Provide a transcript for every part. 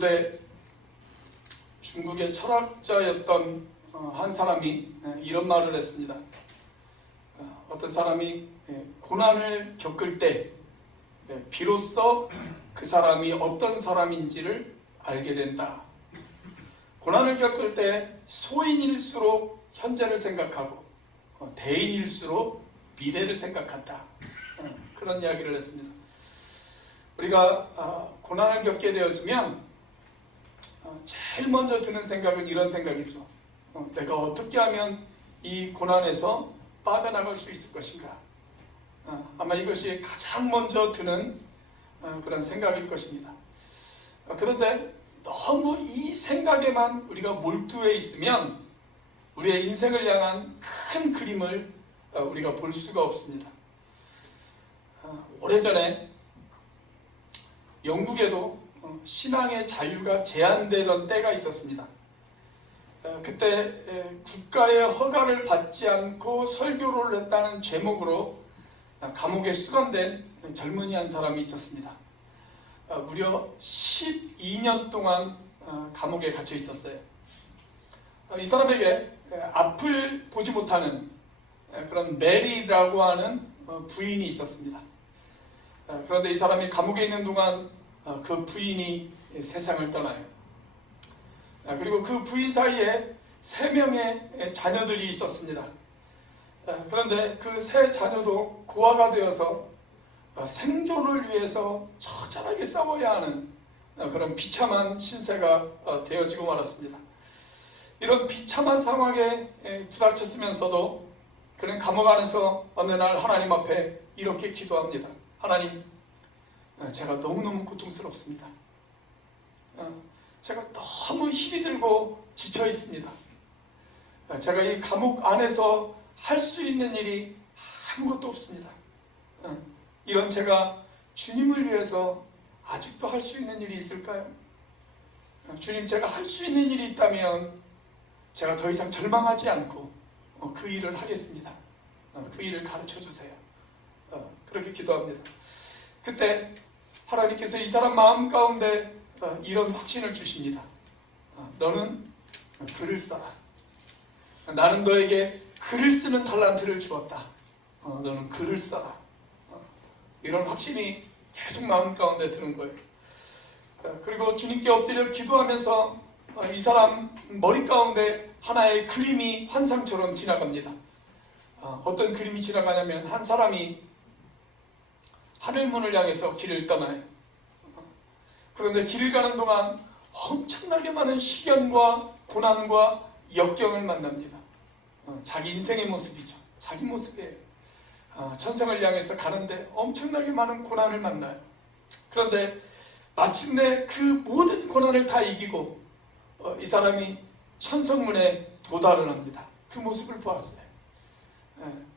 고대 중국의 철학자였던 한 사람이 이런 말을 했습니다. 어떤 사람이 고난을 겪을 때 비로소 그 사람이 어떤 사람인지를 알게 된다. 고난을 겪을 때 소인일수록 현재를 생각하고 대인일수록 미래를 생각한다. 그런 이야기를 했습니다. 우리가 고난을 겪게 되어지면 제일 먼저 드는 생각은 이런 생각이죠. 내가 어떻게 하면 이 고난에서 빠져나갈 수 있을 것인가. 아마 이것이 가장 먼저 드는 그런 생각일 것입니다. 그런데 너무 이 생각에만 우리가 몰두해 있으면 우리의 인생을 향한 큰 그림을 우리가 볼 수가 없습니다. 오래전에 영국에도 신앙의 자유가 제한되던 때가 있었습니다. 그때 국가의 허가를 받지 않고 설교를 했다는 제목으로 감옥에 수감된 젊은이 한 사람이 있었습니다. 무려 12년 동안 감옥에 갇혀 있었어요. 이 사람에게 앞을 보지 못하는 그런 메리라고 하는 부인이 있었습니다. 그런데 이 사람이 감옥에 있는 동안 그 부인이 세상을 떠나요. 그리고 그 부인 사이에 3명의 자녀들이 있었습니다. 그런데 그 3 자녀도 고아가 되어서 생존을 위해서 처절하게 싸워야 하는 그런 비참한 신세가 되어지고 말았습니다. 이런 비참한 상황에 부닥쳤으면서도 그는 감옥 안에서 어느 날 하나님 앞에 이렇게 기도합니다. 하나님, 제가 너무너무 고통스럽습니다. 제가 너무 힘이 들고 지쳐 있습니다. 제가 이 감옥 안에서 할 수 있는 일이 아무것도 없습니다. 이런 제가 주님을 위해서 아직도 할 수 있는 일이 있을까요? 주님, 제가 할 수 있는 일이 있다면 제가 더 이상 절망하지 않고 그 일을 하겠습니다. 그 일을 가르쳐 주세요. 그렇게 기도합니다. 그때 하나님께서 이 사람 마음 가운데 이런 확신을 주십니다. 너는 글을 써라. 나는 너에게 글을 쓰는 달란트를 주었다. 너는 글을 써라. 이런 확신이 계속 마음 가운데 드는 거예요. 그리고 주님께 엎드려 기도하면서 이 사람 머리 가운데 하나의 그림이 환상처럼 지나갑니다. 어떤 그림이 지나가냐면 한 사람이 하늘문을 향해서 길을 떠나요. 그런데 길을 가는 동안 엄청나게 많은 시련과 고난과 역경을 만납니다. 자기 인생의 모습이죠. 자기 모습이에요. 천성을 향해서 가는데 엄청나게 많은 고난을 만나요. 그런데 마침내 그 모든 고난을 다 이기고 이 사람이 천성문에 도달을 합니다. 그 모습을 보았어요.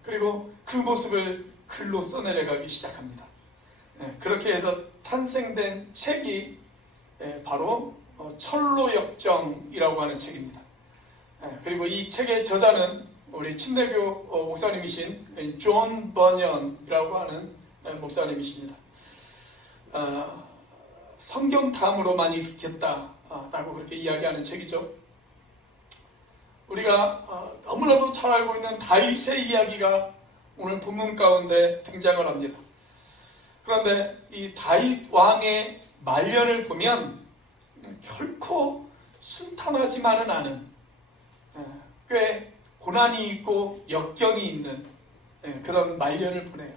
그리고 그 모습을 글로 써내려가기 시작합니다. 그렇게 해서 탄생된 책이 바로 철로역정이라고 하는 책입니다. 그리고 이 책의 저자는 우리 침례교 목사님이신 존 버년이라고 하는 목사님이십니다. 성경담으로 많이 읽혔다라고 그렇게 이야기하는 책이죠. 우리가 너무나도 잘 알고 있는 다윗의 이야기가 오늘 본문 가운데 등장을 합니다. 그런데 이 다윗 왕의 말년을 보면 결코 순탄하지만은 않은 꽤 고난이 있고 역경이 있는 그런 말년을 보내요.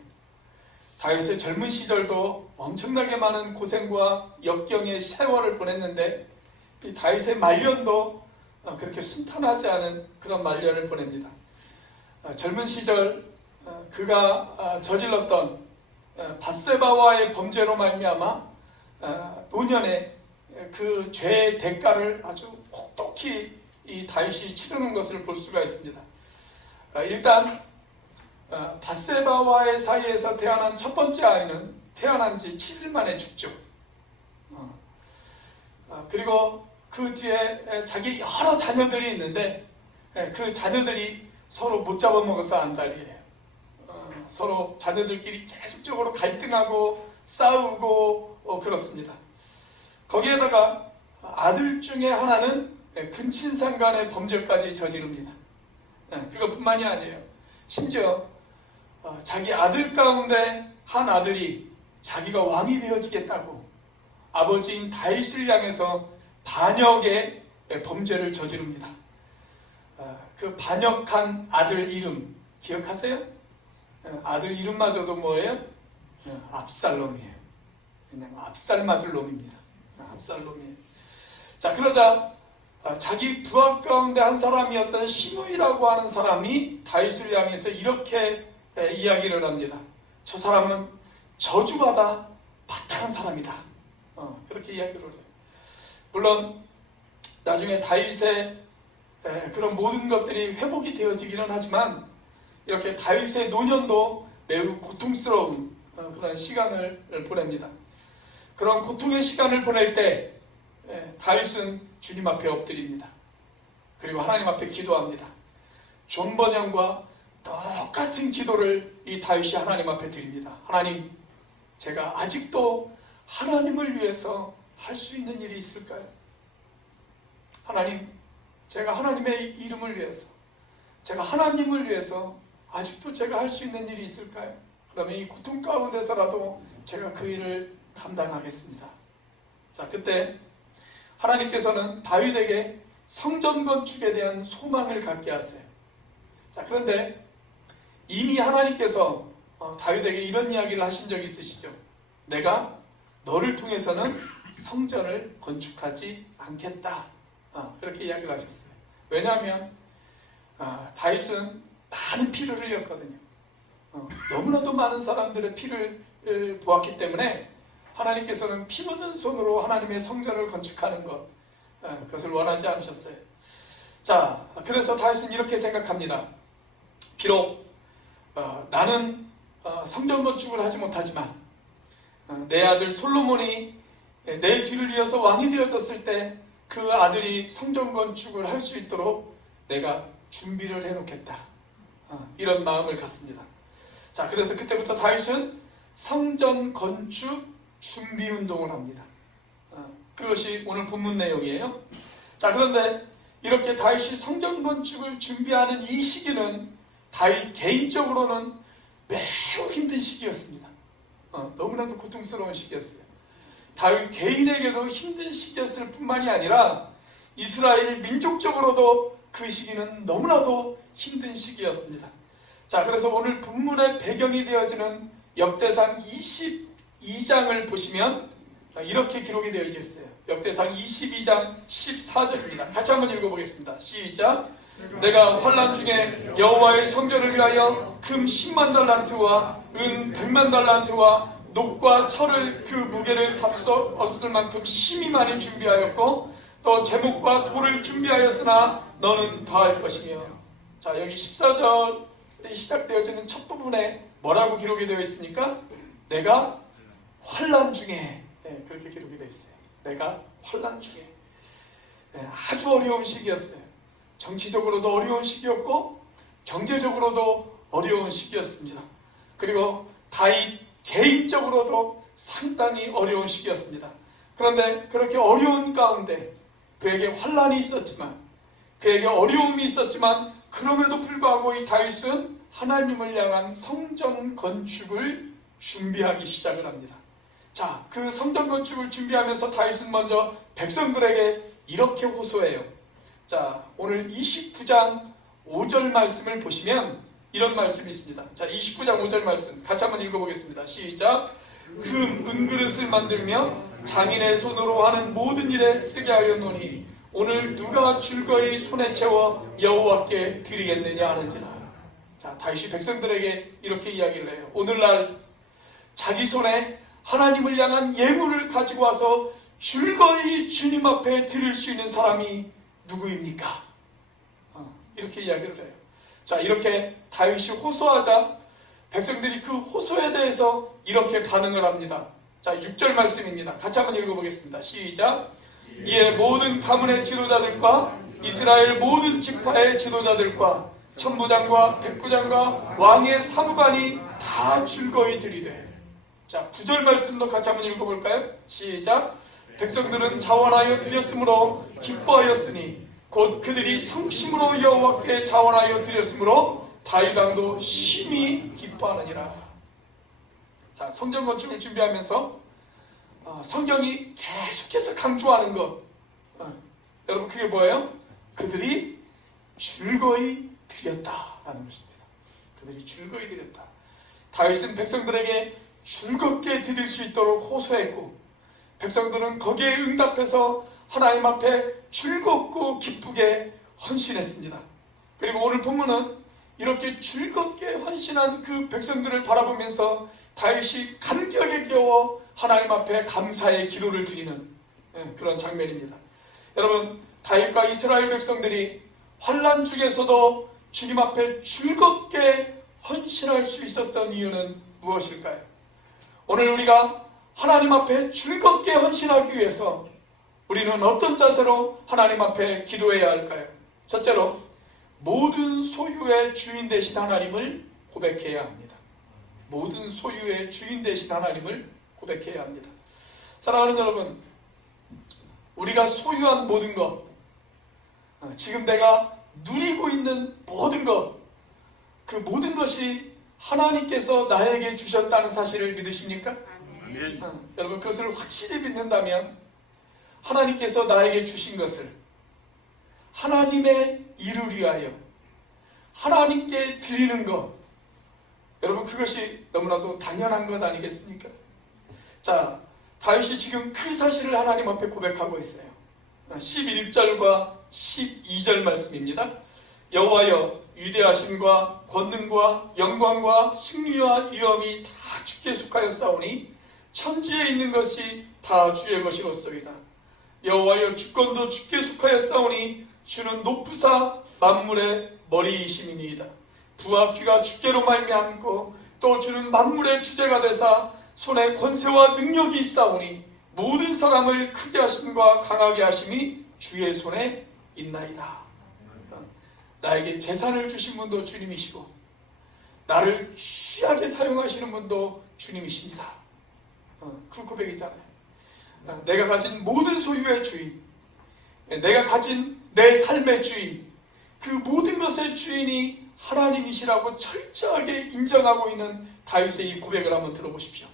다윗의 젊은 시절도 엄청나게 많은 고생과 역경의 세월을 보냈는데 이 다윗의 말년도 그렇게 순탄하지 않은 그런 말년을 보냅니다. 젊은 시절 그가 저질렀던 밧세바와의 범죄로 말미암아 노년에 그 죄의 대가를 아주 혹독히 이 다윗이 치르는 것을 볼 수가 있습니다. 일단 밧세바와의 사이에서 태어난 첫 번째 아이는 태어난 지 7일 만에 죽죠. 그리고 그 뒤에 자기 여러 자녀들이 있는데 그 자녀들이 서로 못 잡아먹어서 안달이에요. 서로 자녀들끼리 계속적으로 갈등하고 싸우고 그렇습니다. 거기에다가 아들 중에 하나는 근친상 간의 범죄까지 저지릅니다. 그것뿐만이 아니에요. 심지어 자기 아들 가운데 한 아들이 자기가 왕이 되어지겠다고 아버지인 다윗을 향해서 반역의 범죄를 저지릅니다. 그 반역한 아들 이름 기억하세요? 아들 이름마저도 뭐예요? 압살롬이에요. 그냥 압살 맞을 놈입니다. 압살롬이에요. 자, 그러자 자기 부하 가운데 한 사람이었던 시므이라고 하는 사람이 다윗을 향해서 이렇게 이야기를 합니다. 저 사람은 저주받아 마땅한 사람이다. 그렇게 이야기를 해요. 물론 나중에 다윗의 그런 모든 것들이 회복이 되어지기는 하지만 이렇게 다윗의 노년도 매우 고통스러운 그런 시간을 보냅니다. 그런 고통의 시간을 보낼 때 다윗은 주님 앞에 엎드립니다. 그리고 하나님 앞에 기도합니다. 존 번영과 똑같은 기도를 이 다윗이 하나님 앞에 드립니다. 하나님, 제가 아직도 하나님을 위해서 할 수 있는 일이 있을까요? 하나님, 제가 하나님의 이름을 위해서, 제가 하나님을 위해서 아직도 제가 할 수 있는 일이 있을까요? 그러면 이 고통 가운데서라도 제가 그 일을 감당하겠습니다. 자, 그때 하나님께서는 다윗에게 성전 건축에 대한 소망을 갖게 하세요. 자, 그런데 이미 하나님께서 다윗에게 이런 이야기를 하신 적이 있으시죠. 내가 너를 통해서는 성전을 건축하지 않겠다. 그렇게 이야기를 하셨어요. 왜냐하면 다윗은 많은 피를 흘렸거든요. 너무나도 많은 사람들의 피를 보았기 때문에 하나님께서는 피 묻은 손으로 하나님의 성전을 건축하는 것, 그것을 원하지 않으셨어요. 자, 그래서 다윗은 이렇게 생각합니다. 비록 나는 성전 건축을 하지 못하지만 내 아들 솔로몬이 내 뒤를 이어서 왕이 되어졌을 때 그 아들이 성전 건축을 할 수 있도록 내가 준비를 해놓겠다. 이런 마음을 갖습니다. 자, 그래서 그때부터 다윗은 성전 건축 준비 운동을 합니다. 그것이 오늘 본문 내용이에요. 자, 그런데 이렇게 다윗이 성전 건축을 준비하는 이 시기는 다윗 개인적으로는 매우 힘든 시기였습니다. 너무나도 고통스러운 시기였어요. 다윗 개인에게도 힘든 시기였을 뿐만이 아니라 이스라엘 민족적으로도 그 시기는 너무나도 힘든 시기였습니다. 자, 그래서 오늘 본문의 배경이 되어지는 역대상 22장을 보시면 이렇게 기록이 되어 있어요. 역대상 22장 14절입니다. 같이 한번 읽어보겠습니다. 시작. 내가 환난 중에 여호와의 성전을 위하여 금 10만 달란트와 은 100만 달란트와 녹과 철을 그 무게를 답 수 없을 만큼 심히 많이 준비하였고 또 제목과 돌을 준비하였으나 너는 더할 것이며. 자, 여기 14절이 시작되어지는 첫 부분에 뭐라고 기록이 되어 있습니까? 내가 환난 중에, 그렇게 기록이 되어 있어요. 내가 환난 중에. 아주 어려운 시기였어요. 정치적으로도 어려운 시기였고 경제적으로도 어려운 시기였습니다. 그리고 다윗 개인적으로도 상당히 어려운 시기였습니다. 그런데 그렇게 어려운 가운데 그에게 환난이 있었지만, 그에게 어려움이 있었지만 그럼에도 불구하고 이 다윗은 하나님을 향한 성전 건축을 준비하기 시작을 합니다. 자, 그 성전 건축을 준비하면서 다윗은 먼저 백성들에게 이렇게 호소해요. 자, 오늘 29장 5절 말씀을 보시면 이런 말씀이 있습니다. 자, 29장 5절 말씀 같이 한번 읽어보겠습니다. 시작. 금 은그릇을 만들며 장인의 손으로 하는 모든 일에 쓰게 하였노니 오늘 누가 즐거이 손에 채워 여호와께 드리겠느냐 하는지라. 자, 다윗이 백성들에게 이렇게 이야기를 해요. 오늘날 자기 손에 하나님을 향한 예물을 가지고 와서 즐거이 주님 앞에 드릴 수 있는 사람이 누구입니까? 이렇게 이야기를 해요. 자, 이렇게 다윗이 호소하자 백성들이 그 호소에 대해서 이렇게 반응을 합니다. 자, 6절 말씀입니다. 같이 한번 읽어보겠습니다. 시작. 이에 모든 가문의 지도자들과 이스라엘 모든 지파의 지도자들과 천부장과 백부장과 왕의 사무관이 다 즐거이 드리되. 자, 9절 말씀도 같이 한번 읽어볼까요? 시작. 백성들은 자원하여 드렸으므로 기뻐하였으니 곧 그들이 성심으로 여호와께 자원하여 드렸으므로 다윗 왕도 심히 기뻐하느니라. 자, 성전 건축을 준비하면서 성경이 계속해서 강조하는 것, 여러분 그게 뭐예요? 그들이 즐거이 드렸다라는 것입니다. 그들이 즐거이 드렸다. 다윗은 백성들에게 즐겁게 드릴 수 있도록 호소했고, 백성들은 거기에 응답해서 하나님 앞에 즐겁고 기쁘게 헌신했습니다. 그리고 오늘 본문은 이렇게 즐겁게 헌신한 그 백성들을 바라보면서 다윗이 감격에 겨워 하나님 앞에 감사의 기도를 드리는 그런 장면입니다. 여러분, 다윗과 이스라엘 백성들이 환난 중에서도 주님 앞에 즐겁게 헌신할 수 있었던 이유는 무엇일까요? 오늘 우리가 하나님 앞에 즐겁게 헌신하기 위해서 우리는 어떤 자세로 하나님 앞에 기도해야 할까요? 첫째로, 모든 소유의 주인 되신 하나님을 고백해야 합니다. 모든 소유의 주인 되신 하나님을 고백해야 합니다. 사랑하는 여러분, 우리가 소유한 모든 것, 지금 내가 누리고 있는 모든 것, 그 모든 것이 하나님께서 나에게 주셨다는 사실을 믿으십니까? 여러분, 그것을 확실히 믿는다면 하나님께서 나에게 주신 것을 하나님의 일을 위하여 하나님께 드리는 것, 여러분 그것이 너무나도 당연한 것 아니겠습니까? 자, 다윗이 지금 그 사실을 하나님 앞에 고백하고 있어요. 11절과 12절 말씀입니다. 여호와여, 위대하심과 권능과 영광과 승리와 위엄이 다 주께 속하였사오니 천지에 있는 것이 다 주의 것이로소이다. 여호와여, 주권도 주께 속하였사오니 주는 높으사 만물의 머리이심이니이다. 부와 귀가 주께로 말미암고 또 주는 만물의 주제가 되사 손에 권세와 능력이 있사오니 모든 사람을 크게 하심과 강하게 하심이 주의 손에 있나이다. 나에게 재산을 주신 분도 주님이시고 나를 귀하게 사용하시는 분도 주님이십니다. 그 고백이잖아요. 내가 가진 모든 소유의 주인, 내가 가진 내 삶의 주인, 그 모든 것의 주인이 하나님이시라고 철저하게 인정하고 있는 다윗의 이 고백을 한번 들어보십시오.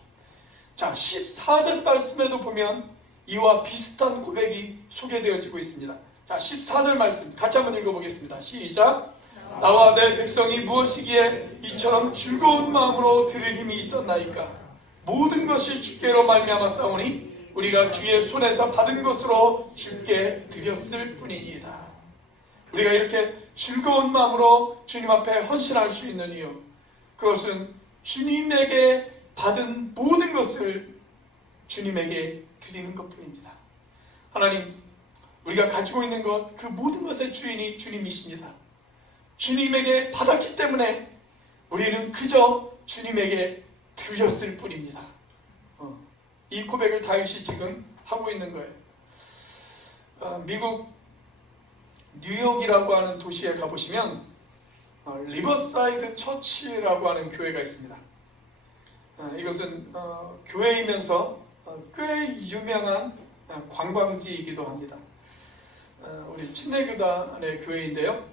자, 14절 말씀에도 보면 이와 비슷한 고백이 소개되어지고 있습니다. 자, 14절 말씀 같이 한번 읽어보겠습니다. 시작. 나와 내 백성이 무엇이기에 이처럼 즐거운 마음으로 들을 힘이 있었나이까? 모든 것이 주께로 말미암았사오니 우리가 주의 손에서 받은 것으로 주께 드렸을 뿐이니이다. 우리가 이렇게 즐거운 마음으로 주님 앞에 헌신할 수 있는 이유, 그것은 주님에게 받은 모든 것을 주님에게 드리는 것뿐입니다. 하나님, 우리가 가지고 있는 것, 그 모든 것의 주인이 주님이십니다. 주님에게 받았기 때문에 우리는 그저 주님에게 드렸을 뿐입니다. 이 고백을 다윗이 지금 하고 있는 거예요. 미국 뉴욕이라고 하는 도시에 가보시면 리버사이드 처치라고 하는 교회가 있습니다. 이것은 교회이면서 꽤 유명한 관광지이기도 합니다. 우리 침례교단의 교회인데요,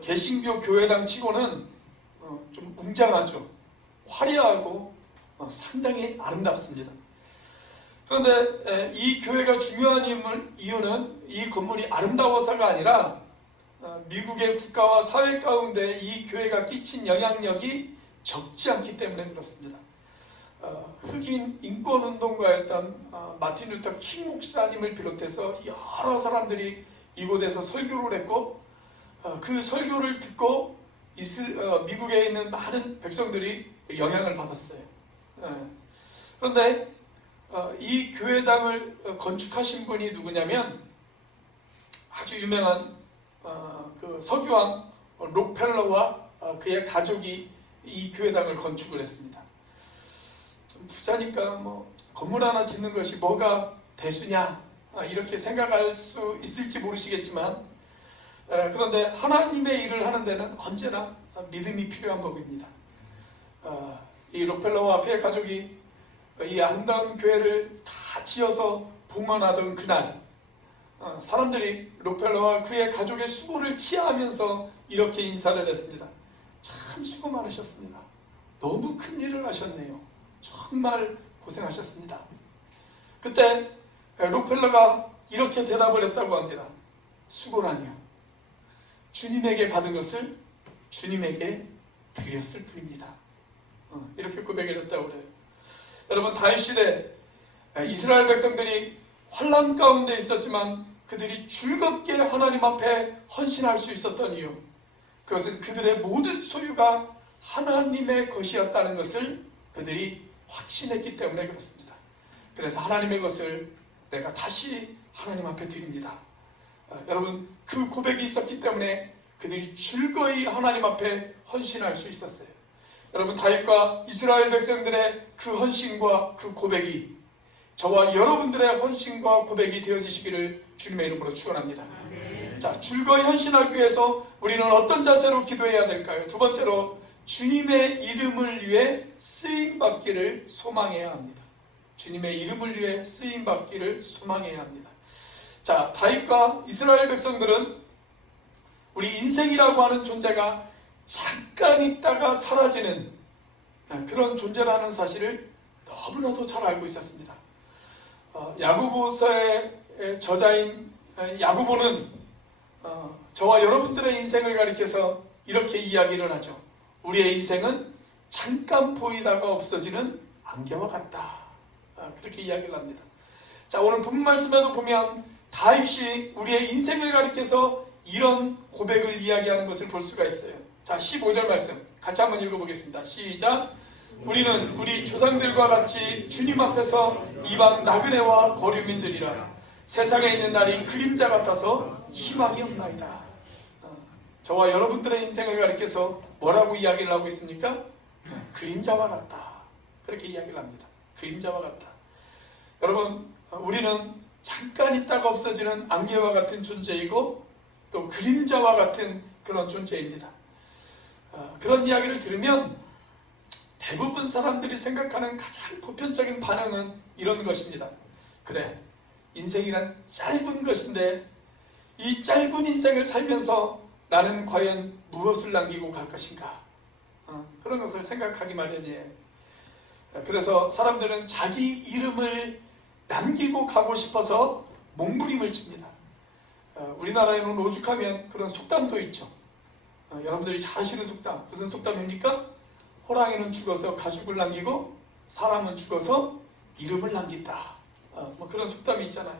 개신교 교회당 치고는 좀 웅장하죠. 화려하고 상당히 아름답습니다. 그런데 이 교회가 중요한 이유는 이 건물이 아름다워서가 아니라 미국의 국가와 사회 가운데 이 교회가 끼친 영향력이 적지 않기 때문에 그렇습니다. 흑인 인권운동가였던 마틴 루터 킹 목사님을 비롯해서 여러 사람들이 이곳에서 설교를 했고, 그 설교를 듣고 미국에 있는 많은 백성들이 영향을 받았어요. 그런데 이 교회당을 건축하신 분이 누구냐면 아주 유명한 그 석유왕 록펠러와 그의 가족이 이 교회당을 건축을 했습니다. 좀 부자니까 뭐 건물 하나 짓는 것이 뭐가 대수냐 이렇게 생각할 수 있을지 모르시겠지만, 그런데 하나님의 일을 하는 데는 언제나 믿음이 필요한 법입니다. 이 록펠러와 그의 가족이 이 아름다운 교회를 다 지어서 봉헌하던 그날, 사람들이 록펠러와 그의 가족의 수고를 치하하면서 이렇게 인사를 했습니다. 참 수고 많으셨습니다. 너무 큰 일을 하셨네요. 정말 고생하셨습니다. 그때 록펠러가 이렇게 대답을 했다고 합니다. 수고라니요, 주님에게 받은 것을 주님에게 드렸을 뿐입니다. 이렇게 고백을 했다고 그래요. 여러분, 다윗 시대 이스라엘 백성들이 환난 가운데 있었지만 그들이 즐겁게 하나님 앞에 헌신할 수 있었던 이유, 그것은 그들의 모든 소유가 하나님의 것이었다는 것을 그들이 확신했기 때문에 그렇습니다. 그래서 하나님의 것을 내가 다시 하나님 앞에 드립니다. 여러분, 그 고백이 있었기 때문에 그들이 즐거이 하나님 앞에 헌신할 수 있었어요. 여러분, 다윗과 이스라엘 백성들의 그 헌신과 그 고백이 저와 여러분들의 헌신과 고백이 되어지시기를 주님의 이름으로 축원합니다. 자, 즐거이 헌신하기 위해서 우리는 어떤 자세로 기도해야 될까요? 두 번째로, 주님의 이름을 위해 쓰임받기를 소망해야 합니다. 주님의 이름을 위해 쓰임받기를 소망해야 합니다. 자, 다윗과 이스라엘 백성들은 우리 인생이라고 하는 존재가 잠깐 있다가 사라지는 그런 존재라는 사실을 너무나도 잘 알고 있었습니다. 야고보서의 저자인 야고보는 저와 여러분들의 인생을 가리켜서 이렇게 이야기를 하죠. 우리의 인생은 잠깐 보이다가 없어지는 안개와 같다. 그렇게 이야기를 합니다. 자, 오늘 본 말씀에도 보면 다윗이 우리의 인생을 가리켜서 이런 고백을 이야기하는 것을 볼 수가 있어요. 자, 15절 말씀 같이 한번 읽어보겠습니다. 시작. 우리는 우리 조상들과 같이 주님 앞에서 이방 나그네와 거류민들이라. 세상에 있는 날이 그림자 같아서 희망이 없나이다. 저와 여러분들의 인생을 가리켜서 뭐라고 이야기를 하고 있습니까? 그림자와 같다. 그렇게 이야기를 합니다. 그림자와 같다. 여러분, 우리는 잠깐 있다가 없어지는 안개와 같은 존재이고 또 그림자와 같은 그런 존재입니다. 그런 이야기를 들으면 대부분 사람들이 생각하는 가장 보편적인 반응은 이런 것입니다. 그래, 인생이란 짧은 것인데 이 짧은 인생을 살면서 나는 과연 무엇을 남기고 갈 것인가? 그런 것을 생각하기 마련이에요. 그래서 사람들은 자기 이름을 남기고 가고 싶어서 몸부림을 칩니다. 우리나라에는 오죽하면 그런 속담도 있죠. 여러분들이 잘 아시는 속담, 무슨 속담입니까? 호랑이는 죽어서 가죽을 남기고 사람은 죽어서 이름을 남긴다. 뭐 그런 속담이 있잖아요.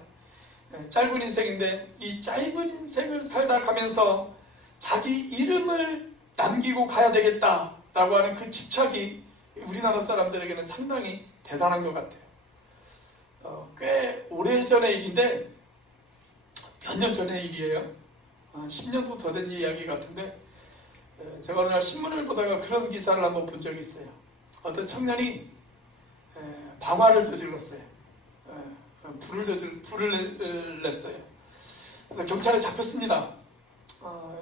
짧은 인생인데 이 짧은 인생을 살다 가면서 자기 이름을 남기고 가야 되겠다라고 하는 그 집착이 우리나라 사람들에게는 상당히 대단한 것 같아요. 꽤 오래전의 일인데 몇 년 전의 일이에요. 10년도 더 된 이야기 같은데 제가 어느 날 신문을 보다가 그런 기사를 한번 본 적이 있어요. 어떤 청년이 방화를 저질렀어요. 불을 냈어요. 그래서 경찰에 잡혔습니다.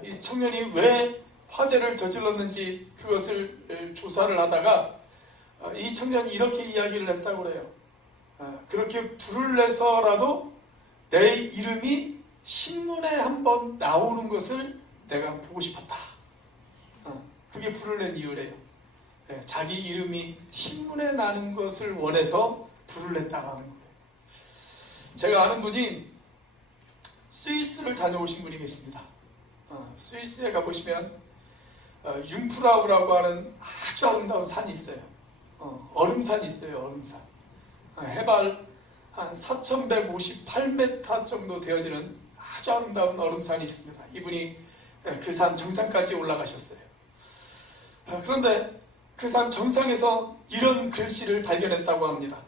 이 청년이 왜 화재를 저질렀는지 그것을 조사를 하다가 이 청년이 이렇게 이야기를 했다고 그래요. 그렇게 불을 내서라도 내 이름이 신문에 한번 나오는 것을 내가 보고 싶었다. 그게 불을 낸 이유래요. 자기 이름이 신문에 나는 것을 원해서 불을 냈다고 하는 거예요. 제가 아는 분이 스위스를 다녀오신 분이 계십니다. 스위스에 가보시면 융프라우라고 하는 아주 아름다운 산이 있어요. 얼음산이 있어요. 얼음산. 해발 한 4,158m 정도 되어지는 아주 아름다운 얼음산이 있습니다. 이분이 그 산 정상까지 올라가셨어요. 그런데 그 산 정상에서 이런 글씨를 발견했다고 합니다.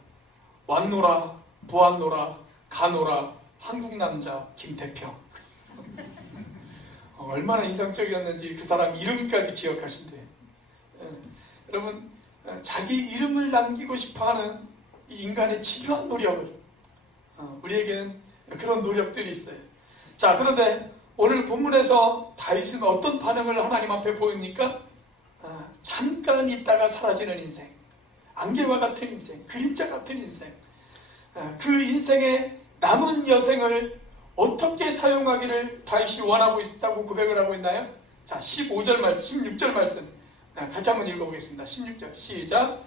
왔노라, 보았노라, 가노라, 한국남자 김태평. 얼마나 인상적이었는지 그 사람 이름까지 기억하신대요. 여러분, 자기 이름을 남기고 싶어하는 이 인간의 집요한 노력을 우리에게는 그런 노력들이 있어요. 자, 그런데 오늘 본문에서 다윗은 어떤 반응을 하나님 앞에 보입니까? 잠깐 있다가 사라지는 인생. 안개와 같은 인생, 그림자 같은 인생, 그 인생의 남은 여생을 어떻게 사용하기를 다윗이 원하고 있다고 고백을 하고 있나요? 자, 15절 말씀, 16절 말씀 같이 한번 읽어보겠습니다. 16절 시작.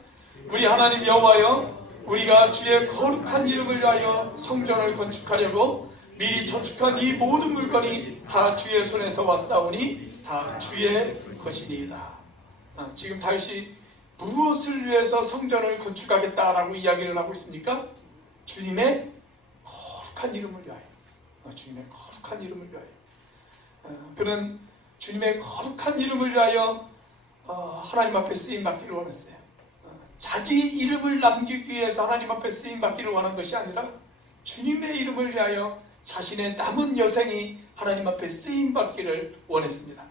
우리 하나님 여호와여, 우리가 주의 거룩한 이름을 위하여 성전을 건축하려고 미리 저축한 이 모든 물건이 다 주의 손에서 왔사오니 다 주의 것이니이다. 지금 다윗이 무엇을 위해서 성전을 건축하겠다라고 이야기를 하고 있습니까? 주님의 거룩한 이름을 위하여. 주님의 거룩한 이름을 위하여. 그는 주님의 거룩한 이름을 위하여 하나님 앞에 쓰임받기를 원했어요. 자기 이름을 남기기 위해서 하나님 앞에 쓰임받기를 원한 것이 아니라 주님의 이름을 위하여 자신의 남은 여생이 하나님 앞에 쓰임받기를 원했습니다.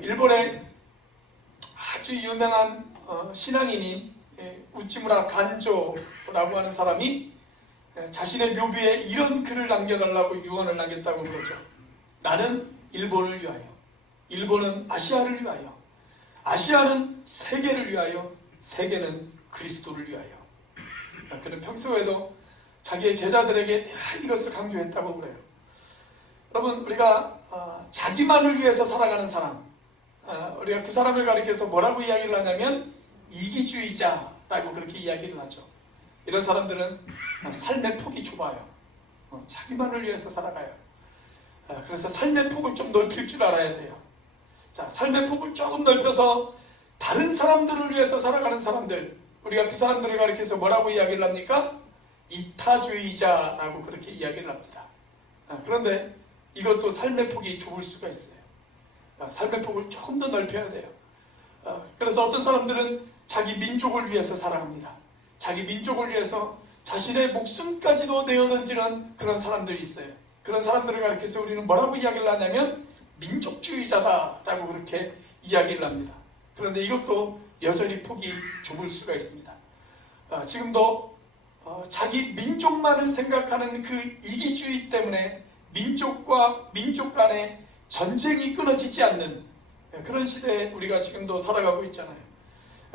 일본의 아주 유명한 신앙인인 우치무라 간조라고 하는 사람이 자신의 묘비에 이런 글을 남겨달라고 유언을 남겼다고 그러죠. 나는 일본을 위하여, 일본은 아시아를 위하여, 아시아는 세계를 위하여, 세계는 그리스도를 위하여. 그는 평소에도 자기의 제자들에게 이것을 강조했다고 그래요. 여러분, 우리가 자기만을 위해서 살아가는 사람, 우리가 그 사람을 가리켜서 뭐라고 이야기를 하냐면 이기주의자라고 그렇게 이야기를 하죠. 이런 사람들은 삶의 폭이 좁아요. 자기만을 위해서 살아가요. 그래서 삶의 폭을 좀 넓힐 줄 알아야 돼요. 자, 삶의 폭을 조금 넓혀서 다른 사람들을 위해서 살아가는 사람들, 우리가 그 사람들을 가리켜서 뭐라고 이야기를 합니까? 이타주의자라고 그렇게 이야기를 합니다. 그런데 이것도 삶의 폭이 좁을 수가 있어요. 삶의 폭을 조금 더 넓혀야 돼요. 그래서 어떤 사람들은 자기 민족을 위해서 살아갑니다. 자기 민족을 위해서 자신의 목숨까지도 내어던지는 그런 사람들이 있어요. 그런 사람들을 가리켜서 우리는 뭐라고 이야기를 하냐면 민족주의자다라고 그렇게 이야기를 합니다. 그런데 이것도 여전히 폭이 좁을 수가 있습니다. 지금도 자기 민족만을 생각하는 그 이기주의 때문에 민족과 민족 간의 전쟁이 끊어지지 않는 그런 시대에 우리가 지금도 살아가고 있잖아요.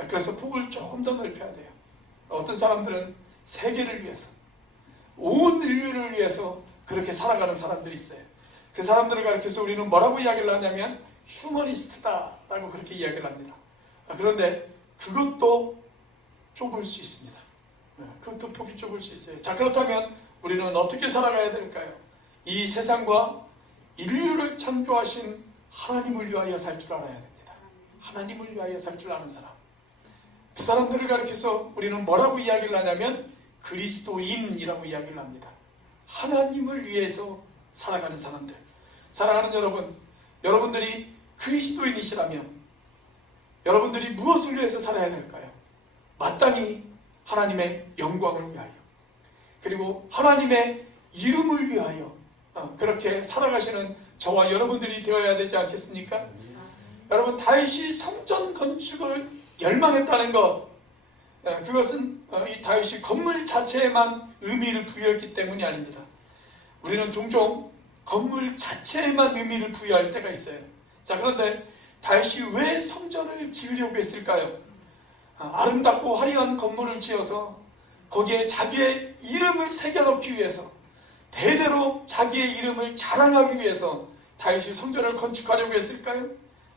그래서 폭을 조금 더 넓혀야 돼요. 어떤 사람들은 세계를 위해서, 온 인류를 위해서 그렇게 살아가는 사람들이 있어요. 그 사람들을 가리켜서 우리는 뭐라고 이야기를 하냐면 휴머니스트다라고 그렇게 이야기를 합니다. 그런데 그것도 좁을 수 있습니다. 그것도 폭이 좁을 수 있어요. 자, 그렇다면 우리는 어떻게 살아가야 될까요? 이 세상과 인류를 창조하신 하나님을 위하여 살 줄 알아야 됩니다. 하나님을 위하여 살 줄 아는 사람. 그 사람들을 가리켜서 우리는 뭐라고 이야기를 하냐면 그리스도인이라고 이야기를 합니다. 하나님을 위해서 살아가는 사람들. 사랑하는 여러분, 여러분들이 그리스도인이시라면 여러분들이 무엇을 위해서 살아야 될까요? 마땅히 하나님의 영광을 위하여, 그리고 하나님의 이름을 위하여 그렇게 살아가시는 저와 여러분들이 되어야 되지 않겠습니까? 여러분, 다윗이 성전 건축을 열망했다는 것, 그것은 이 다윗이 건물 자체에만 의미를 부여했기 때문이 아닙니다. 우리는 종종 건물 자체에만 의미를 부여할 때가 있어요. 자, 그런데 다윗이 왜 성전을 지으려고 했을까요? 아름답고 화려한 건물을 지어서 거기에 자기의 이름을 새겨넣기 위해서, 대대로 자기의 이름을 자랑하기 위해서 다윗이 성전을 건축하려고 했을까요?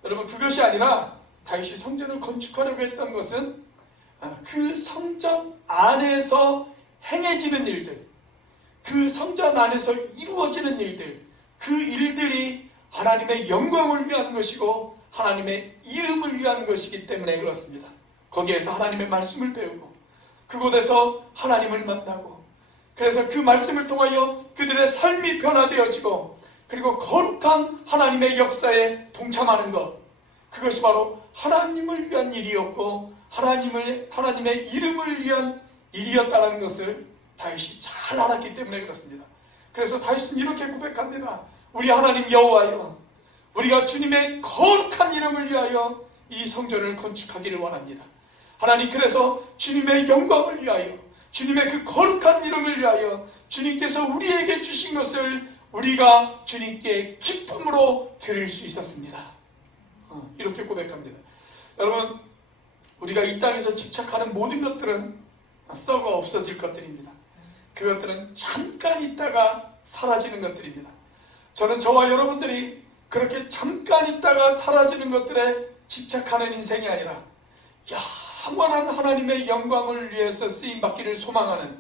여러분, 그것이 아니라 다윗이 성전을 건축하려고 했던 것은 그 성전 안에서 행해지는 일들, 그 성전 안에서 이루어지는 일들, 그 일들이 하나님의 영광을 위한 것이고 하나님의 이름을 위한 것이기 때문에 그렇습니다. 거기에서 하나님의 말씀을 배우고 그곳에서 하나님을 만나고, 그래서 그 말씀을 통하여 그들의 삶이 변화되어지고, 그리고 거룩한 하나님의 역사에 동참하는 것, 그것이 바로 하나님을 위한 일이었고 하나님의 이름을 위한 일이었다는 것을 다윗이 잘 알았기 때문에 그렇습니다. 그래서 다윗은 이렇게 고백합니다. 우리 하나님 여호와여, 우리가 주님의 거룩한 이름을 위하여 이 성전을 건축하기를 원합니다. 하나님, 그래서 주님의 영광을 위하여, 주님의 그 거룩한 이름을 위하여 주님께서 우리에게 주신 것을 우리가 주님께 기쁨으로 드릴 수 있었습니다. 이렇게 고백합니다. 여러분, 우리가 이 땅에서 집착하는 모든 것들은 썩어 없어질 것들입니다. 그것들은 잠깐 있다가 사라지는 것들입니다. 저는 저와 여러분들이 그렇게 잠깐 있다가 사라지는 것들에 집착하는 인생이 아니라 영원한 하나님의 영광을 위해서 쓰임받기를 소망하는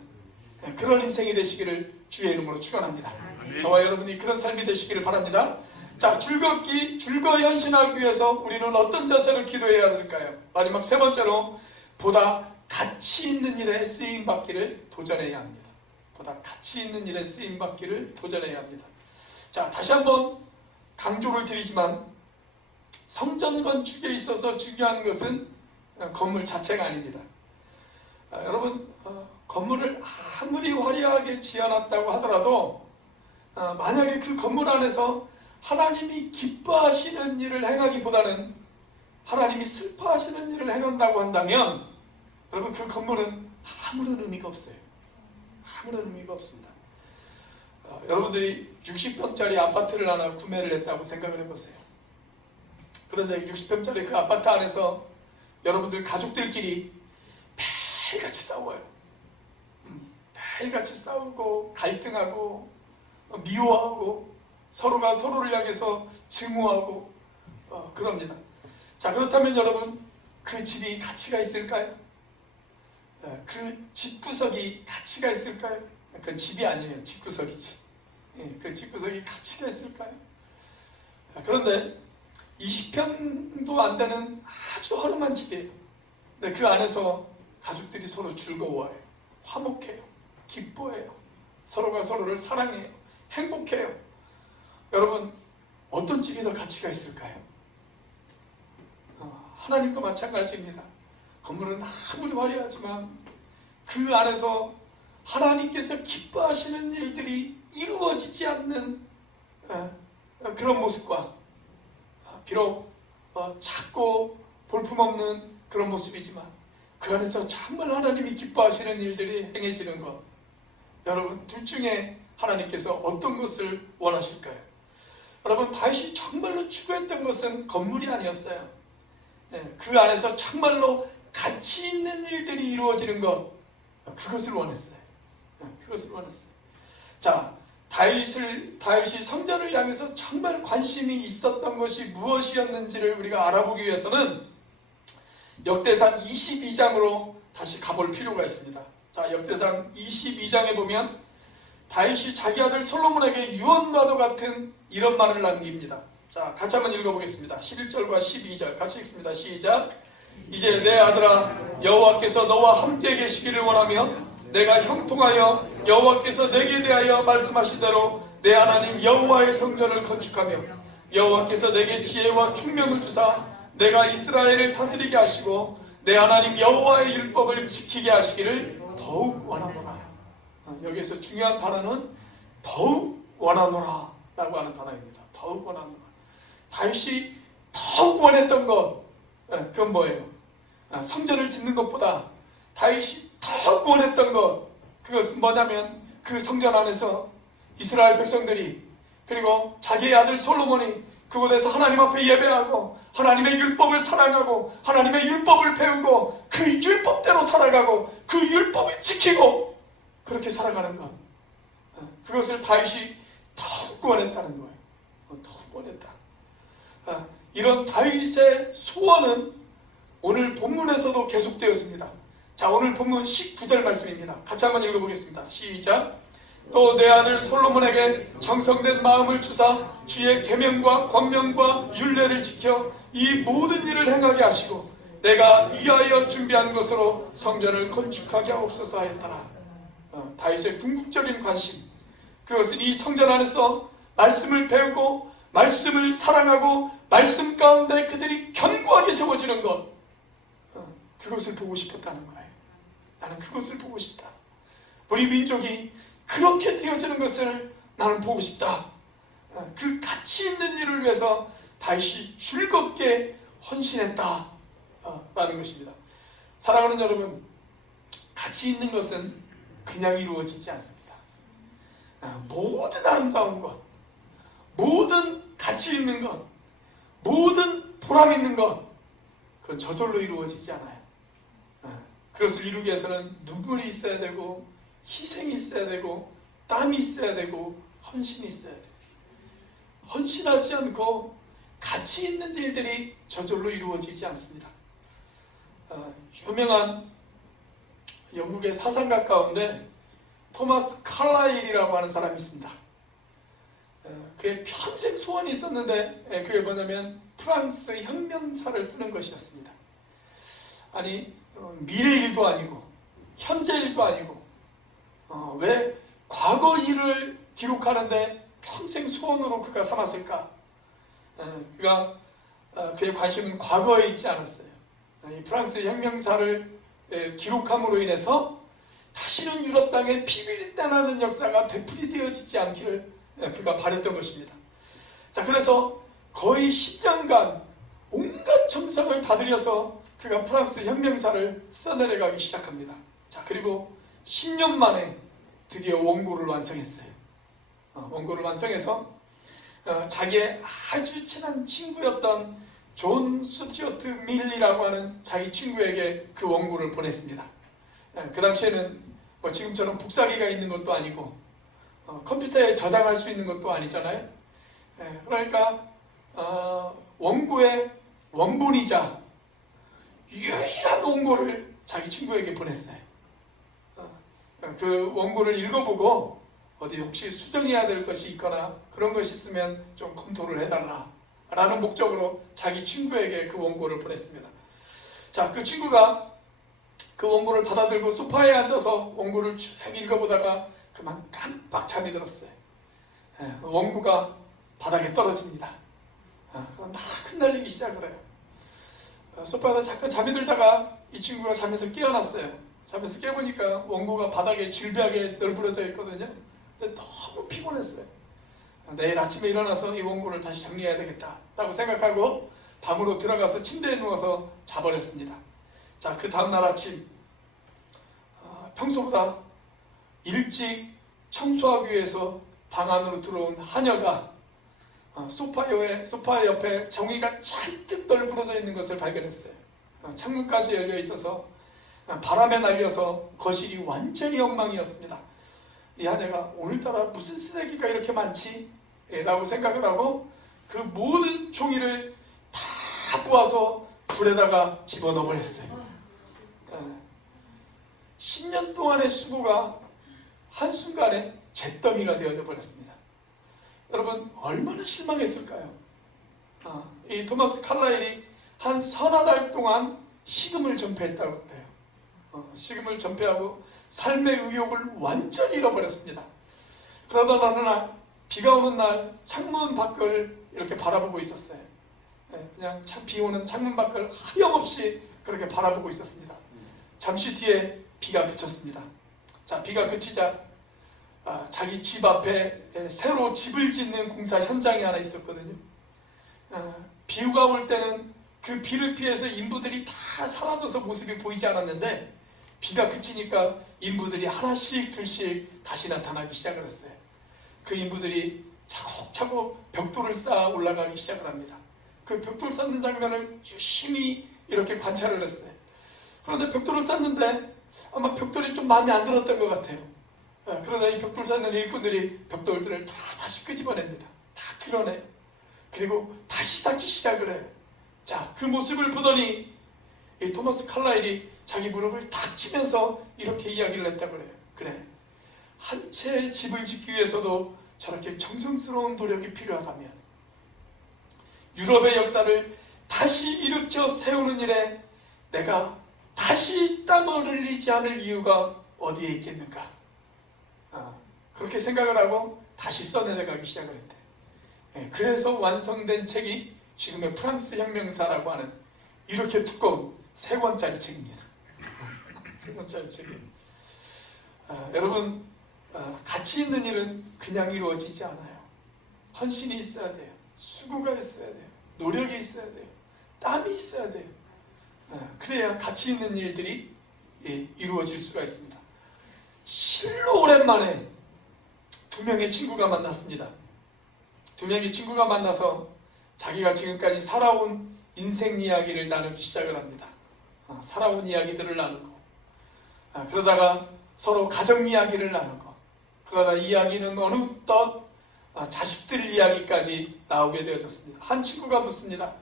그런 인생이 되시기를 주의 이름으로 축원합니다. 저와 여러분이 그런 삶이 되시기를 바랍니다. 자, 즐거 현신하기 위해서 우리는 어떤 자세를 기도해야 될까요? 마지막 세 번째로 보다 가치 있는 일에 쓰임받기를 도전해야 합니다. 보다 가치 있는 일에 쓰임받기를 도전해야 합니다. 자, 다시 한번 강조를 드리지만 성전 건축에 있어서 중요한 것은 건물 자체가 아닙니다. 여러분, 건물을 아무리 화려하게 지어놨다고 하더라도 만약에 그 건물 안에서 하나님이 기뻐하시는 일을 행하기보다는 하나님이 슬퍼하시는 일을 행한다고 한다면 여러분, 그 건물은 아무런 의미가 없어요. 아무런 의미가 없습니다. 여러분들이 60평짜리 아파트를 하나 구매를 했다고 생각을 해보세요. 그런데 60평짜리 그 아파트 안에서 여러분들 가족들끼리 매일같이 싸워요. 매일같이 싸우고 갈등하고 미워하고 서로가 서로를 향해서 증오하고 그럽니다. 자, 그렇다면 여러분, 그 집이 가치가 있을까요? 그 집구석이 가치가 있을까요? 그건 집이 아니에요. 집구석이지. 그 집구석이 가치가 있을까요? 그런데 20평도 안 되는 아주 허름한 집이에요. 근데 그 안에서 가족들이 서로 즐거워해요. 화목해요. 기뻐해요. 서로가 서로를 사랑해요. 행복해요. 여러분, 어떤 집이 더 가치가 있을까요? 하나님도 마찬가지입니다. 건물은 아무리 화려하지만 그 안에서 하나님께서 기뻐하시는 일들이 이루어지지 않는 그런 모습과 비록 작고 볼품없는 그런 모습이지만 그 안에서 정말 하나님이 기뻐하시는 일들이 행해지는 것, 여러분, 둘 중에 하나님께서 어떤 것을 원하실까요? 여러분, 다윗이 정말로 추구했던 것은 건물이 아니었어요. 그 안에서 정말로 가치 있는 일들이 이루어지는 것, 그것을 원했어요. 그것을 원했어요. 자, 다윗이 성전을 향해서 정말 관심이 있었던 것이 무엇이었는지를 우리가 알아보기 위해서는 역대상 22장으로 다시 가볼 필요가 있습니다. 자, 역대상 22장에 보면 다윗이 자기 아들 솔로몬에게 유언과도 같은 이런 말을 남깁니다. 자, 같이 한번 읽어보겠습니다. 11절과 12절 같이 읽습니다. 시작. 이제 내 아들아, 여호와께서 너와 함께 계시기를 원하며 내가 형통하여 여호와께서 내게 대하여 말씀하신 대로 내 하나님 여호와의 성전을 건축하며 여호와께서 내게 지혜와 총명을 주사 내가 이스라엘을 다스리게 하시고 내 하나님 여호와의 율법을 지키게 하시기를 더욱 원하노라. 여기에서 중요한 단어는 더욱 원하노라 라고 하는 단어입니다. 더욱 원하노라. 다윗이 더욱 원했던 것, 그건 뭐예요? 성전을 짓는 것보다 다윗이 더욱 원했던 것, 그것은 뭐냐면 그 성전 안에서 이스라엘 백성들이 그리고 자기의 아들 솔로몬이 그곳에서 하나님 앞에 예배하고 하나님의 율법을 사랑하고 하나님의 율법을 배우고 그 율법대로 살아가고 그 율법을 지키고 그렇게 살아가는 것, 그것을 다윗이 더욱 원했다는 거예요. 더욱 원했다. 이런 다윗의 소원은 오늘 본문에서도 계속되어집니다. 자, 오늘 본문 19절 말씀입니다. 같이 한번 읽어보겠습니다. 시작. 또 내 아들 솔로몬에게 정성된 마음을 주사 주의 계명과 권명과 율례를 지켜 이 모든 일을 행하게 하시고 내가 위하여 준비한 것으로 성전을 건축하게 하옵소서 하였더라. 다윗의 궁극적인 관심, 그것은 이 성전 안에서 말씀을 배우고 말씀을 사랑하고 말씀 가운데 그들이 견고하게 세워지는 것, 그것을 보고 싶었다는 거예요. 나는 그것을 보고 싶다. 우리 민족이 그렇게 되어지는 것을 나는 보고 싶다. 그 가치 있는 일을 위해서 다윗이 즐겁게 헌신했다 라는 것입니다. 사랑하는 여러분, 가치 있는 것은 그냥 이루어지지 않습니다. 모든 아름다운 것, 모든 가치 있는 것, 모든 보람 있는 것, 그건 저절로 이루어지지 않아요. 그것을 이루기 위해서는 눈물이 있어야 되고 희생이 있어야 되고 땀이 있어야 되고 헌신이 있어야 돼요. 헌신하지 않고 가치 있는 일들이 저절로 이루어지지 않습니다. 유명한 영국의 사상가 가운데 토마스 칼라일이라고 하는 사람이 있습니다. 그의 평생 소원이 있었는데 그게 뭐냐면 프랑스 혁명사를 쓰는 것이었습니다. 아니 미래 일도 아니고 현재 일도 아니고 왜 과거 일을 기록하는데 평생 소원으로 그가 삼았을까? 그의 관심은 과거에 있지 않았어요. 이 프랑스 혁명사를 기록함으로 인해서 다시는 유럽 땅에 피비린내 나는 역사가 되풀이되어지지 않기를 그가 바랬던 것입니다. 자, 그래서 거의 10년간 온갖 정성을 다들여서 그가 프랑스 혁명사를 써내려가기 시작합니다. 자, 그리고 10년 만에 드디어 원고를 완성했어요. 원고를 완성해서 자기의 아주 친한 친구였던 존 스튜어트 밀리라고 하는 자기 친구에게 그 원고를 보냈습니다. 그 당시에는 뭐 지금처럼 복사기가 있는 것도 아니고 컴퓨터에 저장할 수 있는 것도 아니잖아요. 그러니까 원고의 원본이자 유일한 원고를 자기 친구에게 보냈어요. 그 원고를 읽어보고 어디 혹시 수정해야 될 것이 있거나 그런 것이 있으면 좀 검토를 해달라 라는 목적으로 자기 친구에게 그 원고를 보냈습니다. 자, 그 친구가 그 원고를 받아들고 소파에 앉아서 원고를 쭉 읽어보다가 그만 깜빡 잠이 들었어요. 원고가 바닥에 떨어집니다. 막 흩날리기 시작을 해요. 소파에서 잠깐 잠이 들다가 이 친구가 잠에서 깨어났어요. 잠에서 깨보니까 원고가 바닥에 질비하게 널브러져 있거든요. 근데 너무 피곤했어요. 내일 아침에 일어나서 이 원고를 다시 정리해야 되겠다 라고 생각하고 방으로 들어가서 침대에 누워서 자버렸습니다. 자, 그 다음날 아침 평소보다 일찍 청소하기 위해서 방 안으로 들어온 하녀가 소파 옆에 종이가 잔뜩 널브러져 있는 것을 발견했어요. 창문까지 열려 있어서 바람에 날려서 거실이 완전히 엉망이었습니다. 이 하녀가 오늘따라 무슨 쓰레기가 이렇게 많지? 라고 생각을 하고 그 모든 종이를 다 모아서 불에다가 집어넣어 버렸어요. 10년 동안의 수고가 한순간에 잿더미가 되어져 버렸습니다. 여러분 얼마나 실망했을까요? 이 토마스 칼라일이 한 서너 달 동안 식음을 전폐했다고 그래요. 식음을 전폐하고 삶의 의욕을 완전히 잃어버렸습니다. 그러다 어느 날 비가 오는 날 창문 밖을 이렇게 바라보고 있었어요. 그냥 비 오는 창문 밖을 하염없이 그렇게 바라보고 있었습니다. 잠시 뒤에 비가 그쳤습니다. 자, 비가 그치자 자기 집 앞에 새로 집을 짓는 공사 현장이 하나 있었거든요. 비가 올 때는 그 비를 피해서 인부들이 다 사라져서 모습이 보이지 않았는데 비가 그치니까 인부들이 하나씩 둘씩 다시 나타나기 시작을 했어요. 그 인부들이 차곡차곡 벽돌을 쌓아 올라가기 시작을 합니다. 그 벽돌 쌓는 장면을 유심히 이렇게 관찰을 했어요. 그런데 벽돌을 쌓는데 아마 벽돌이 좀 마음에 안 들었던 것 같아요. 그러다 이 벽돌 쌓는 일꾼들이 벽돌들을 다시 끄집어냅니다. 다 드러내요. 그리고 다시 쌓기 시작을 해요. 자, 그 모습을 보더니 이 토마스 칼라일이 자기 무릎을 탁 치면서 이렇게 이야기를 했다고 그래요. 그래, 한 채의 집을 짓기 위해서도 저렇게 정성스러운 노력이 필요하다면 유럽의 역사를 다시 일으켜 세우는 일에 내가 다시 땀을 흘리지 않을 이유가 어디에 있겠는가? 그렇게 생각을 하고 다시 써내려가기 시작을 했대. 그래서 완성된 책이 지금의 프랑스 혁명사라고 하는 이렇게 두꺼운 3권짜리 책입니다. 3권짜리 책이. 여러분, 가치 있는 일은 그냥 이루어지지 않아요. 헌신이 있어야 돼요. 수고가 있어야 돼요. 노력이 있어야 돼요. 땀이 있어야 돼요. 그래야 가치 있는 일들이 이루어질 수가 있습니다. 실로 오랜만에 2명의 친구가 만났습니다. 2명의 친구가 만나서 자기가 지금까지 살아온 인생 이야기를 나누기 시작을 합니다. 살아온 이야기들을 나누고 그러다가 서로 가정 이야기를 나누고, 그러다 이야기는 어느덧 자식들 이야기까지 나오게 되어졌습니다. 한 친구가 묻습니다.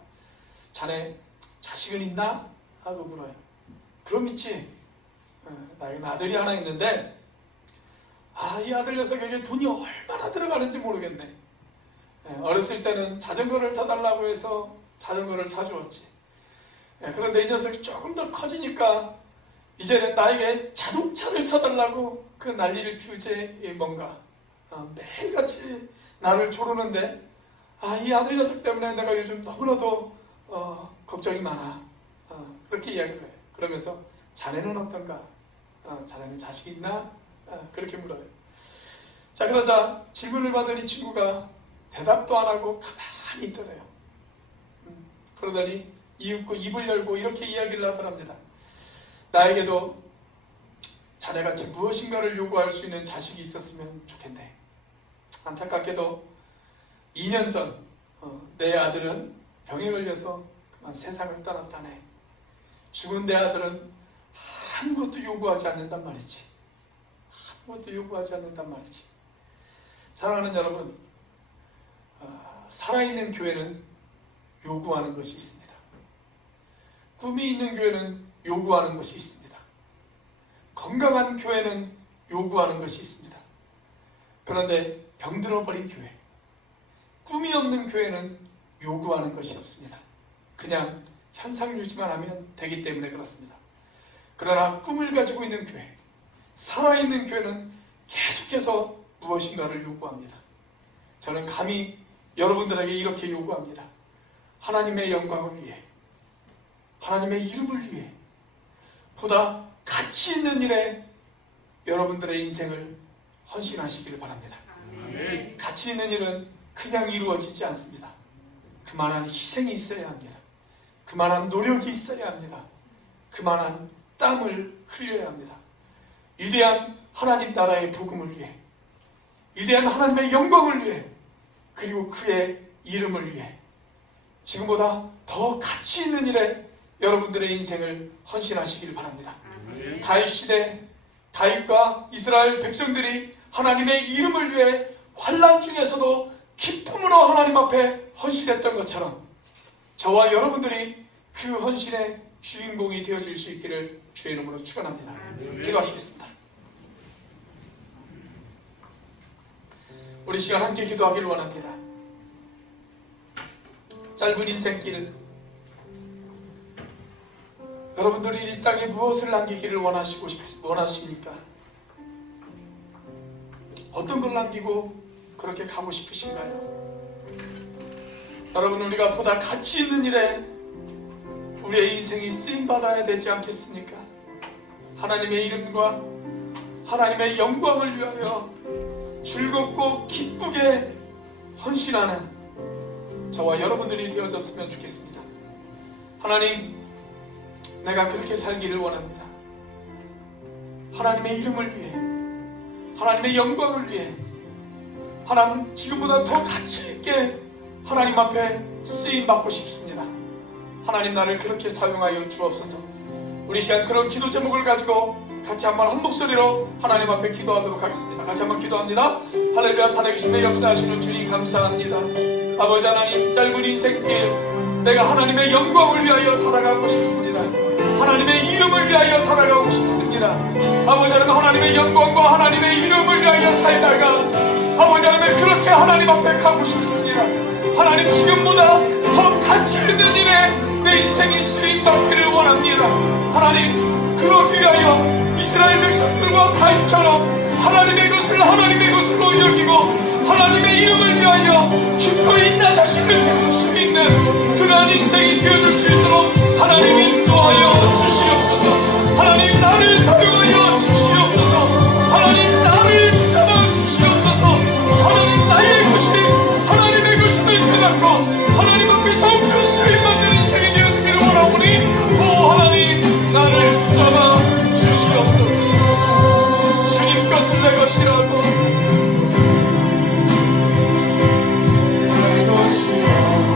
자네 자식은 있나? 하고 물어요. 그럼 있지. 나에겐 아들이 하나 있는데 이 아들 녀석에게 돈이 얼마나 들어가는지 모르겠네. 어렸을 때는 자전거를 사달라고 해서 자전거를 사주었지. 그런데 이 녀석이 조금 더 커지니까 이제는 나에게 자동차를 사달라고 그 난리를 피우지. 뭔가 매일같이 나를 조르는데 이 아들 녀석 때문에 내가 요즘 너무나도 걱정이 많아. 그렇게 이야기를 해요. 그러면서 자네는 어떤가? 자네는 자식 있나? 그렇게 물어요. 자, 그러자 질문을 받은 이 친구가 대답도 안 하고 가만히 있더래요. 그러더니 이윽고 입을 열고 이렇게 이야기를 하더랍니다. 나에게도 자네같이 무엇인가를 요구할 수 있는 자식이 있었으면 좋겠네. 안타깝게도 2년 전 내 아들은 병에 걸려서 그만 세상을 떠났다네. 죽은 내 아들은 아무것도 요구하지 않는단 말이지. 아무것도 요구하지 않는단 말이지. 사랑하는 여러분, 살아있는 교회는 요구하는 것이 있습니다. 꿈이 있는 교회는 요구하는 것이 있습니다. 건강한 교회는 요구하는 것이 있습니다. 그런데 병들어버린 교회, 꿈이 없는 교회는 요구하는 것이 없습니다. 그냥 현상 유지만 하면 되기 때문에 그렇습니다. 그러나 꿈을 가지고 있는 교회, 살아있는 교회는 계속해서 무엇인가를 요구합니다. 저는 감히 여러분들에게 이렇게 요구합니다. 하나님의 영광을 위해, 하나님의 이름을 위해, 보다 가치 있는 일에 여러분들의 인생을 헌신하시기를 바랍니다. 가치 있는 일은 그냥 이루어지지 않습니다. 그만한 희생이 있어야 합니다. 그만한 노력이 있어야 합니다. 그만한 땀을 흘려야 합니다. 위대한 하나님 나라의 복음을 위해, 위대한 하나님의 영광을 위해, 그리고 그의 이름을 위해 지금보다 더 가치 있는 일에 여러분들의 인생을 헌신하시길 바랍니다. 다윗 시대, 다윗과 이스라엘 백성들이 하나님의 이름을 위해 환난 중에서도 기쁨으로 하나님 앞에 헌신했던 것처럼 저와 여러분들이 그 헌신의 주인공이 되어질 수 있기를 주의 이름으로 축원합니다. 기도하시겠습니다. 우리 시간 함께 기도하기를 원합니다. 짧은 인생길, 여러분들이 이 땅에 무엇을 남기기를 원하십니까? 어떤 걸 남기고 그렇게 가고 싶으신가요? 여러분, 우리가 보다 가치 있는 일에 우리의 인생이 쓰임받아야 되지 않겠습니까? 하나님의 이름과 하나님의 영광을 위하여 즐겁고 기쁘게 헌신하는 저와 여러분들이 되어졌으면 좋겠습니다. 하나님, 내가 그렇게 살기를 원합니다. 하나님의 이름을 위해, 하나님의 영광을 위해, 하나님 지금보다 더 가치 있게 하나님 앞에 쓰임받고 싶습니다. 하나님, 나를 그렇게 사용하여 주옵소서. 우리 시간 그런 기도 제목을 가지고 같이 한번 한 목소리로 하나님 앞에 기도하도록 하겠습니다. 같이 한번 기도합니다. 할렐루야. 살아계심의 역사하시는 주님 감사합니다. 아버지 하나님, 짧은 인생길 내가 하나님의 영광을 위하여 살아가고 싶습니다. 하나님의 이름을 위하여 살아가고 싶습니다. 아버지 하나님, 하나님의 영광과 하나님의 이름을 위하여 살다가 아버지 하나님, 그렇게 하나님 앞에 가고 싶습니다. 하나님, 지금보다 더 가치 있는 일에 내 인생이 쓰임받기를 원합니다. 하나님, 그러기 위하여 이스라엘 백성들과 다윗처럼 하나님의 것으로 여기고 하나님의 이름을 위하여 기꺼이 나 자신을 배울 수 있는 그러한 인생이 되어줄 수 있도록 하나님 인도하여 주시옵소서. 하나님, 나를 사용하여 주시옵소서. 하나님, 나를 잡아 주시옵소서. 하나님, 나의 것이 하나님의 것임을 깨닫고 하나님 앞에 더욱 쓰임받는 인생이 되어지기를 원하오니, 오 하나님, 나를 잡아 주시옵소서. 주님 것을 내 것이라고, 내 것이라고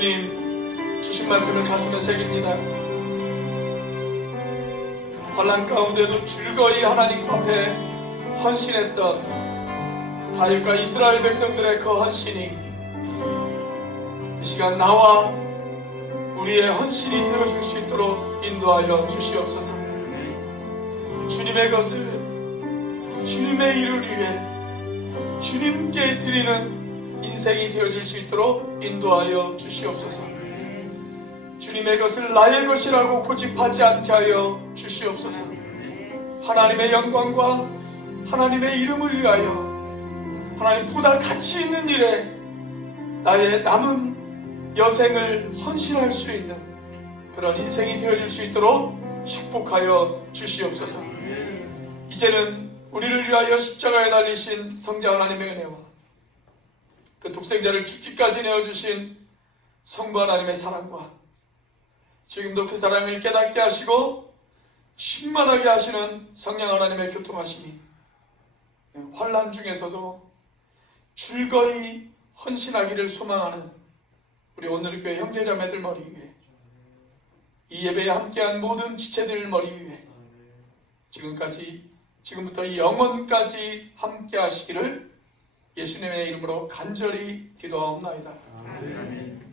주님 주신 말씀을 가슴에 새깁니다. 환난 가운데도 즐거이 하나님 앞에 헌신했던 다윗과 이스라엘 백성들의 그 헌신이 이 시간 나와 우리의 헌신이 되어줄 수 있도록 인도하여 주시옵소서. 주님의 것을 주님의 일을 위해 주님께 드리는 인생이 되어줄 수 있도록 인도하여 주시옵소서. 주님의 것을 나의 것이라고 고집하지 않게 하여 주시옵소서. 하나님의 영광과 하나님의 이름을 위하여 하나님보다 가치 있는 일에 나의 남은 여생을 헌신할 수 있는 그런 인생이 되어줄 수 있도록 축복하여 주시옵소서. 이제는 우리를 위하여 십자가에 달리신 성자 하나님의 은혜와 그 독생자를 죽기까지 내어주신 성부 하나님의 사랑과 지금도 그 사랑을 깨닫게 하시고 충만하게 하시는 성령 하나님의 교통하심이 환난 중에서도 즐거이 헌신하기를 소망하는 우리 오늘교회 형제자매들 머리 위에 이 예배에 함께한 모든 지체들 머리 위에 지금부터 이 영원까지 함께 하시기를 예수님의 이름으로 간절히 기도하옵나이다. 아멘.